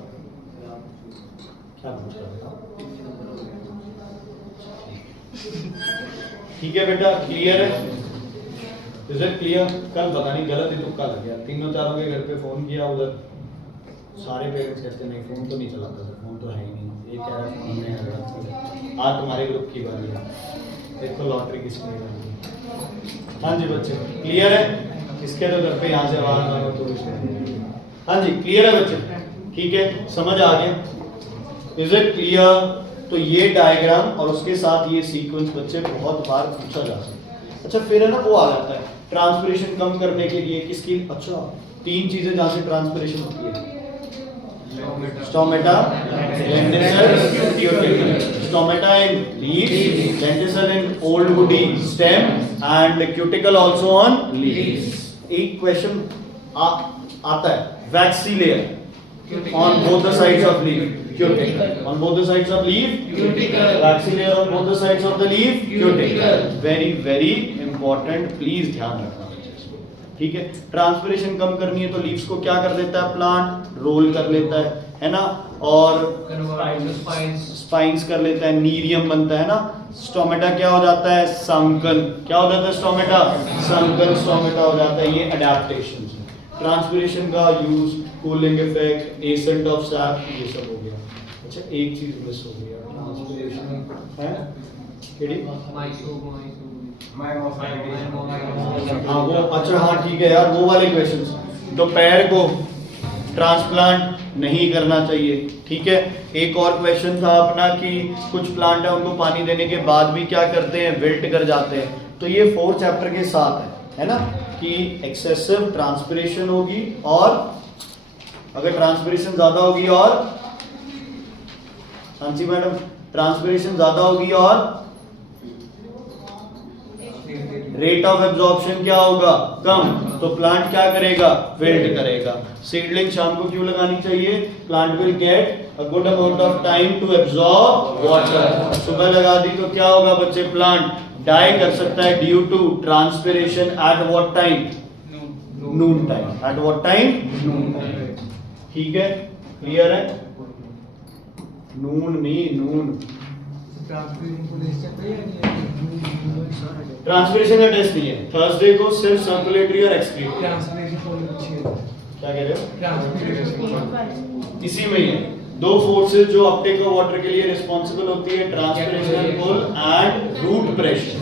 क्या पूछ रहा था, ठीक है बेटा, क्लियर है, इज इट क्लियर। कल पता नहीं गलत ही तुक्का लग गया, तीनों चारों के घर पे फोन किया, उधर सारे पेरेंट्स कहते नहीं फोन तो नहीं चलाता सर, फोन तो है ही नहीं, ये कह रहा फोन में है। आज तुम्हारे ग्रुप की बारी है, देखो लॉटरी किसकी है। हाँ जी बच्चे क्लियर है, किसके तो घर पे यहाँ से आवाज आ रहा तो, हाँ जी क्लियर है बच्चे, ठीक है, समझ आ गया, इज इट क्लियर। तो ये डायग्राम और उसके साथ ये सीक्वेंस बच्चे बहुत बार पूछा जा सकता है। अच्छा फिर है ना वो आ जाता है ट्रांसपिरेशन कम करने के लिए किसकी, अच्छा 3 चीजें जहां से ट्रांसपिरेशन होती है, stomata, लेंटिसल, cuticle. Stomata in leaves, लेंटिसल in old woody stem and cuticle also on leaves. एक क्वेश्चन आता है, waxy layer on both the sides of leaf, cuticle. On both the sides of leaf, cuticle. Waxy layer on both the sides of the leaf, cuticle. Very very important, please ध्यान रखना बच्चे, ठीक है। Transpiration कम करनी है तो leaves को क्या कर देता है प्लांट, रोल कर लेता है ना, और स्पाइन्स कर लेता है, नीरियम बनता है ना। स्टोमेटा क्या हो जाता है, संकन। क्या हो जाता है स्टोमेटा, संकन स्टोमेटा हो जाता है। ये अडैप्टेशन। ट्रांसपिरेशन का use, cooling effect, ascent of SAP, ये सब हो गया। अच्छा एक चीज मिस हो गया, ट्रांसपिरेशन है केडी, हाँ वो, अच्छा हाँ ठीक है यार, वो वाले क्वेश्चंस। तो पैर को ट्रांसप्लांट नहीं करना चाहिए, ठीक है। एक और क्वेश्चन था अपना कि कुछ प्लांट है उनको पानी देने के बाद भी क्या करते हैं, विल्ट कर जाते हैं। तो ये 4 चैप्टर के साथ है ना, कि एक्सेसिव ट्रांसपिरेशन होगी, और अगर ट्रांसपिरेशन ज्यादा होगी, और सांची मैडम ट्रांसपिरेशन ज्यादा होगी और रेट ऑफ एब्जॉर्प्शन क्या होगा, कम, तो प्लांट क्या करेगा, विल्ट करेगा। सीडलिंग शाम को क्यों लगानी चाहिए, plant will get a good amount of time to absorb water. सुबह लगा दी तो क्या होगा बच्चे, प्लांट डाई कर सकता है due to transpiration at what time, noon time. At what time, noon time, ठीक है, क्लियर है। नून नहीं, नून ट्रांसपिरेशन का टेस्ट नहीं है, थर्सडे को सिर्फ सर्कुलेटरी और एक्सक्रीटरी। क्या कह रहे हो, इसी में ही है। 2 फोर्सेस जो अपटेक ऑफ वाटर के लिए रिस्पांसिबल होती है, transpiration, pull and root pressure.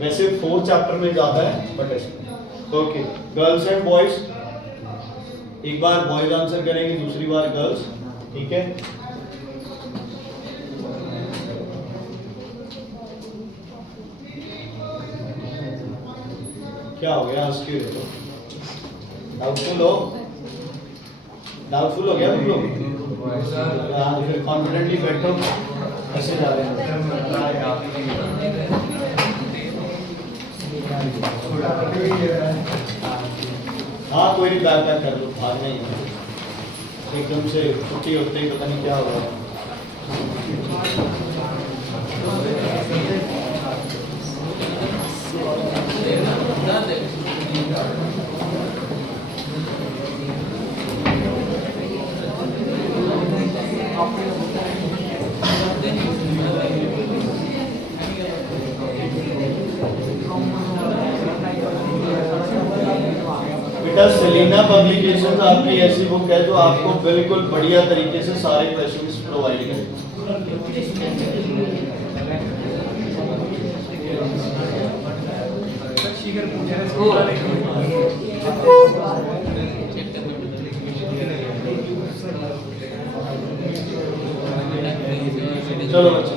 वैसे 4 चैप्टर में ज्यादा है, but okay. Girls and boys एक बार बॉयज आंसर करेंगे, दूसरी बार गर्ल्स, ठीक है? क्या हो गया? हंस क्यों रहे हो? डाउटफुल हो गया तुम लोग? हाँ, फिर कॉन्फिडेंटली बैठो। कैसे जा रहे हैं? हाँ, कोई नहीं, बैग पैक कर लो, भागना ही है। एकदम से छुट्टी होते ही पता नहीं क्या हो रहा है। सेलिना पब्लिकेशंस आपकी ऐसी बुक है जो आपको बिल्कुल बढ़िया तरीके से सारे क्वेश्चंस प्रोवाइड करेगी। चलो बच्चे,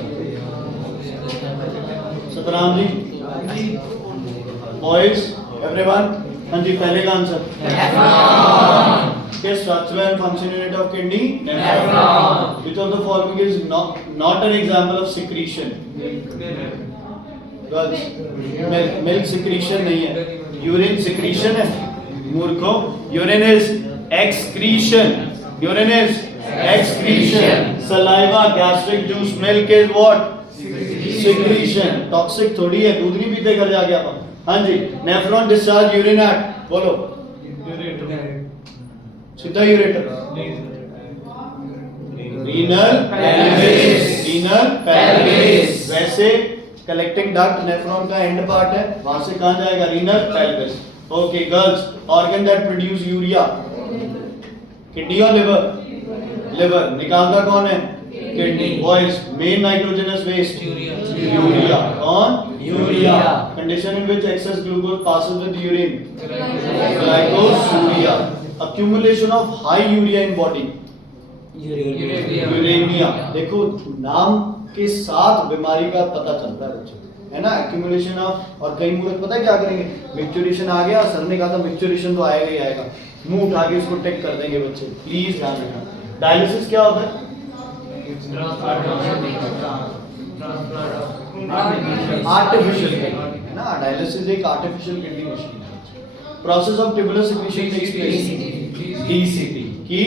सतराम जी, बॉयज, एवरीवन, हाँ जी, पहले का आंसर के structure and function unit of kidney nephron. Which of the following is not an example of secretion? Girls, milk secretion नहीं है, यूरिन सिक्रीशन है मूर्खों। Urine is excretion, urine is excretion. Saliva, gastric juice, milk is what? Secretion. Toxic थोड़ी है, दूध नहीं पीते घर जाके आप। हाँ जी, नेफ्रॉन डिस्चार्ज यूरिन एट, बोलो सीधा ureter, renal pelvis, renal pelvis. वैसे कलेक्टिंग डक्ट नेफ्रॉन का एंड पार्ट है, वहां से कहां जाएगा? Renal pelvis. Okay girls, organ that produce urea, kidney और लिवर? लिवर। निकालता कौन है? Kidney. Boys, main nitrogenous waste urea. कौन? Urea. Condition in which excess glucose passes with urine, glycosuria. accumulation of high urea in body, uremia. देखो नाम के साथ बीमारी का पता चलता है बच्चों, है ना? accumulation of, और कई मूर्ख पता है क्या करेंगे? मिक्सचुरेशन आ गया, सर ने कहा था मिक्सचुरेशन तो आएगा ही आएगा, मुंह उठा के इसको टिक कर देंगे बच्चे, प्लीज ध्यान रखना। डायलिसिस क्या होता है? आर्टिफिशियल किडनी, है ना? डायलिसिस एक आर्टिफिशियल किडनी मशीन है। Process of tubular secretion takes place, DCT की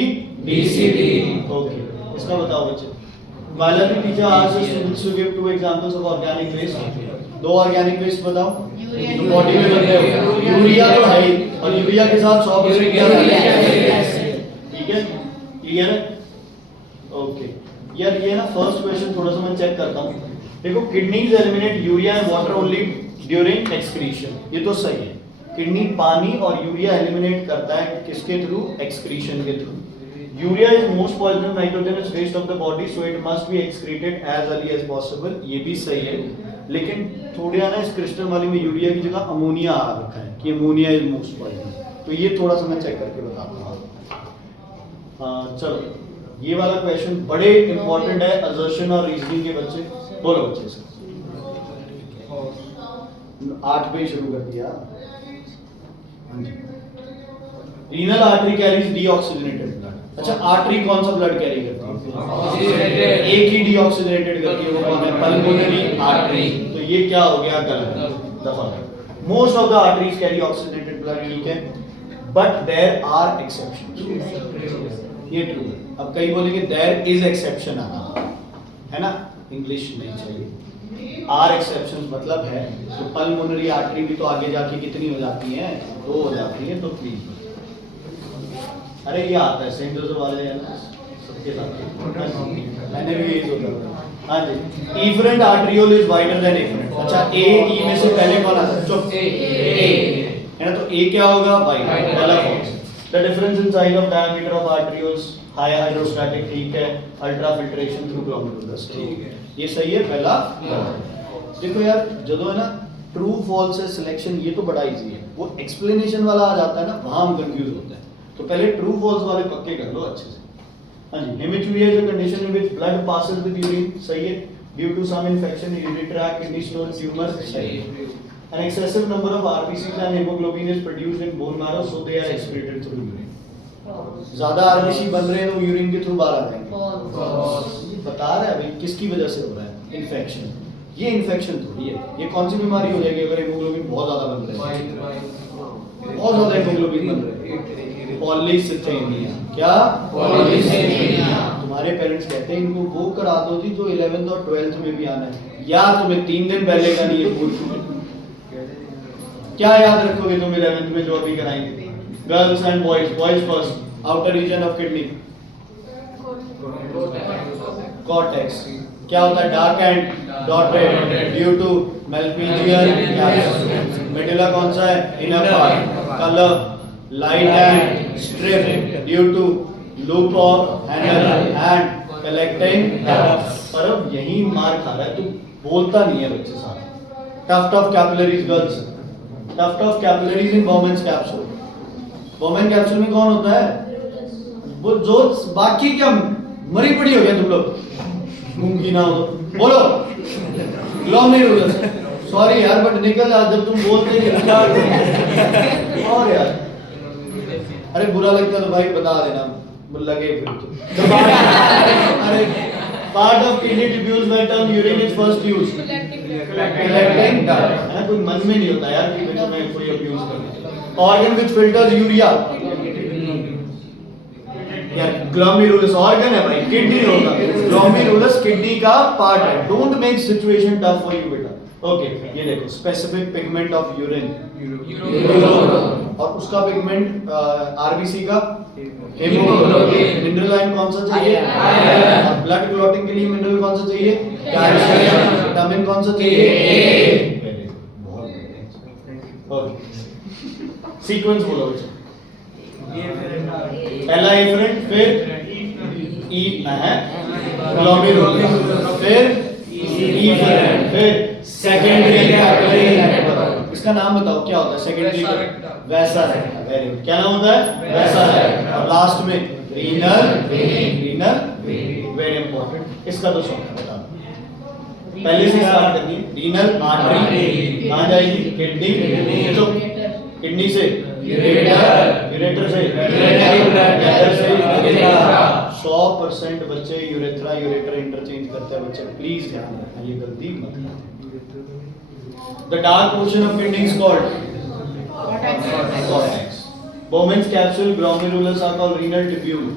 डीसीटी। ओके, इसका बताओ बच्चे। Biology teacher asked students to give two examples of organic waste. दो ऑर्गेनिक वेस्ट बताओ जो बॉडी में बनते हो। यूरिया तो है ही, और यूरिया के साथ 100% क्या है? ठीक है, क्लियर है? ओके यार, ये ना फर्स्ट क्वेश्चन थोड़ा सा मैं चेक करता हूं। देखो, kidneys eliminate urea and water only during excretion, ये तो सही है। किडनी पानी और यूरिया एलिमिनेट करता है, किसके थ्रू? एक्सक्रीशन के through. Urea is most poisonous nitrogenous waste of the body, so it must be excreted as early as possible, ये भी सही है। लेकिन थोड़ी ना इस क्रिस्टल वाली में यूरिया की जगह अमोनिया आ रखा है कि अमोनिया इज मोस्ट पॉइजनस, तो ये थोड़ा सा मैं चेक करके बताता हूँ। चलो, ये वाला क्वेश्चन बड़े इंपॉर्टेंट है, असर्शन और रीजनिंग के बच्चे। बोलो बच्चे, से 8 पे शुरू कर दिया। Renal artery carries deoxygenated blood. अच्छा, आर्टरी कौन सा ब्लड कैरी करती है? एक ही डीऑक्सीजनेटेड करती है, वो कौन है? Pulmonary artery. तो ये क्या हो गया? गलत दफा। Most of the arteries carry oxygenated blood, ठीक है, बट देयर आर एक्सेप्शंस, ये ट्रू है। अब कई बोलेंगे देयर इज एक्सेप्शन आना, है ना? इंग्लिश नहीं चाहिए, आर एक्सेप्शंस मतलब है। तो पल्मोनरी आर्टरी भी तो आगे जाके कितनी हो जाती है? 2 हो जाती है, तो 3। अरे ये आता है सेंट जोसेफ वाले है ना, सबके साथ मैंने भी यही सोचा। हाँ जी, efferent arteriole is wider than efferent. अच्छा, ए ई में से पहले कौन आता है? चुप, ए है ना? तो ए क्या होगा? वाइडर वाला form. The difference in size of diameter of arterioles, high hydrostatic, ठीक है, अल्ट्रा फिल्ट्रेशन थ्रू ग्लोमेरुलस, ठीक है, ये सही है पहला। देखो यार, जो है ना ट्रू फॉल्स है सिलेक्शन, ये तो बड़ा इजी है। वो एक्सप्लेनेशन वाला आ जाता है ना, वहां हम कंफ्यूज होते हैं। तो पहले ट्रू फॉल्स वाले पक्के कर लो अच्छे से। हाँ जी, hematuria is a condition in which blood passes with urine, सही है, due to some infection in urinary tract, kidney stone, tumour, सही है। An excessive number of RBCs and hemoglobin is produced in bone marrow, so they are excreted through urine. ज्यादा RBC बन रहे हैं तो urine के थ्रू बाहर आ जाएंगे। बता रहा है भाई किसकी वजह से हो रहा है, इन्फेक्शन। ये इन्फेक्शन थोड़ी है, ये कौन सी बीमारी हो जाएगी अगर हीमोग्लोबिन बहुत ज्यादा बन रहा है, बहुत ज्यादा हीमोग्लोबिन बन रहा है, पॉलीसिथेमिया। क्या? पॉलीसिथेमिया। तुम्हारे पेरेंट्स कहते हैं इनको वो करा दो जी जो 11th और 12th में भी आना है, या तुम्हें 3 दिन पहले का नहीं है भूल चुके। क्या याद रखोगे तुम 11th में जो अभी कराएंगे? Girls and boys, boys first, outer region of kidney, cortex. क्या होता है? Dark and dotted due to malpighian capsule. Medulla कौन सा है? Inner part. Colour light and strip due to loop of handle and collecting ducts. पर अब यही मार खा रहा है, तू बोलता नहीं है बच्चे साथ। Tuft of capillaries girls, tuft of capillaries in Bowman's capsule. Bowman capsule में कौन होता है? वो जो बाकी क्या मरी पड़ी हो गया तुम लोग, गूंगी ना हो तो बोलो। ग्लोमेरुलस, सॉरी यार बट निकल आज जब तुम बोलते नहीं और यार, अरे बुरा लगता तो भाई बता देना, लगे फिर तो। अरे part of kidney tubules when term urine is first used, collecting duct. है कोई मन में नहीं होता यार कि बेटा मैं कोई अब्यूज कर। ऑर्गन व्हिच फिल्टर्स यूरिया, यार ग्लोमेरुलस ऑर्गन है भाई, किडनी होगा। ग्लोमेरुलस किडनी का पार्ट है। Don't make situation tough for you बेटा। ओके, ये देखो स्पेसिफिक पिगमेंट ऑफ यूरिन, और उसका पिगमेंट आरबीसी का हेमोग्लोबिन। मिनरल आयन कौन सा चाहिए? आयरन। ब्लड क्लॉटिंग के लिए मिनरल कौन सा चाहिए? कैल्शियम। विटामिन कौन सा चाहिए? ए। बहुत ओके, सीक्वेंस बोलो बच्चों। पहला एफरेंट, फिर ई है ग्लोमेरुलस, फिर इफरेंट, फिर सेकेंडरी कैपिलरी। इसका नाम बताओ क्या होता है? सेकेंडरी वैसा है। Very good. क्या नाम होता है? वैसा है। और लास्ट में रीनल, रीनल वेरी इंपॉर्टेंट। इसका तो शॉर्ट बता पहले से स्टार्ट करनी है। रीनल आर्टरी कहां जाएगी? किडनी। तो किडनी से यूरेटर, यूरेटर से यूरेटर से यूरेथ्रा। 100% बच्चे यूरेथ्रा यूरेटर इंटरचेंज करते हैं बच्चे, प्लीज ध्यान रखना, ये गलती मत करना। The dark portion of kidney is called cortex. Bowman's capsule, glomerulus are called renal tubule.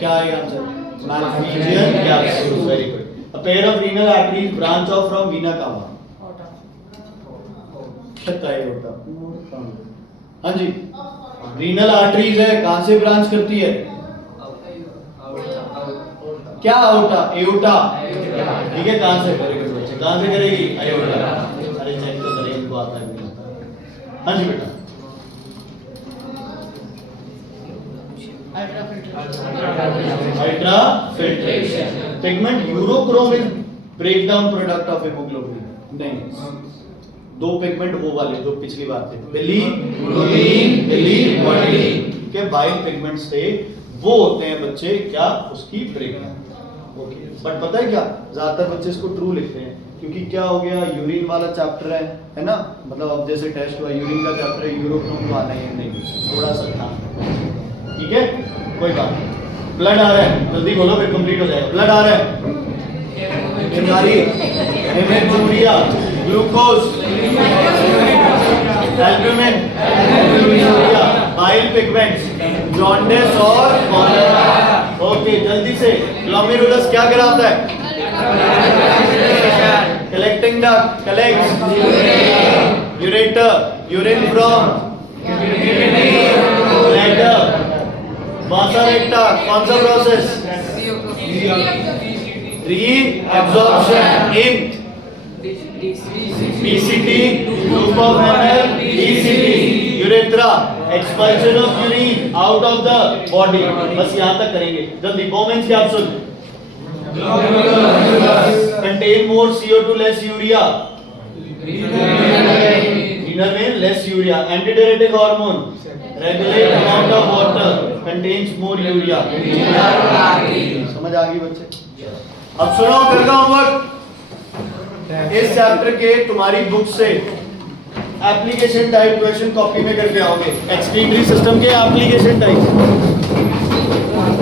क्या है answer? Malpighian capsule. Very good. A pair of renal arteries branch off from vena cava. हाँ जी, renal arteries है, कहां से branch करती है? क्या? Outta, aorta. ठीक है, कहां से करेगी बच्चे? कहां से करेगी? एओटा। अरे चेक तो करें, इनको आता है नहीं आता। हाँ जी बेटा, ultrafiltration. Pigment urochrome is break down product of haemoglobin. नहीं, दो पिगमेंट वो वाले जो पिछली बार थे, बिलीरुबिन, बिलीरुबिन के बाइल पिगमेंट्स थे, वो होते हैं बच्चे क्या? उसकी ब्रेकडाउन। ओके, बट पता है क्या, ज्यादातर बच्चे इसको ट्रू लिखते हैं क्योंकि क्या हो गया, यूरिन वाला चैप्टर है ना, मतलब अब जैसे टेस्ट हुआ यूरिन का चैप्टर है, यूरोक्रोम तो आना ही नहीं, थोड़ा सा ध्यान। ठीक है, कोई बात नहीं। ब्लड आ रहा है, जल्दी बोलो फिर कंप्लीट हो जाएगा। ब्लड आ रहा है, बीमारी, hematuria, glucose, albumin, bile pigments, jaundice और कॉलेरा। ओके, जल्दी से। ग्लोमेरुलस क्या कराता है? Collecting duct, collects ureter, urine from bladder, vasa recta, कौन सा process? Reabsorption in BCT, loop of Henle, DCT, urethra, expulsion of urine out of the body। बस यहाँ तक करेंगे जल्दी। Bowman's capsule contain more CO2 less urea, renal में less urea, antidiuretic hormone regulate amount of water contains more urea. समझ आ गई बच्चे? अब सुनो, करना होमवर्क। इस चैप्टर के तुम्हारी बुक से एप्लीकेशन टाइप क्वेश्चन कॉपी में करके आओगे। एक्सक्रीटरी सिस्टम के एप्लीकेशन टाइप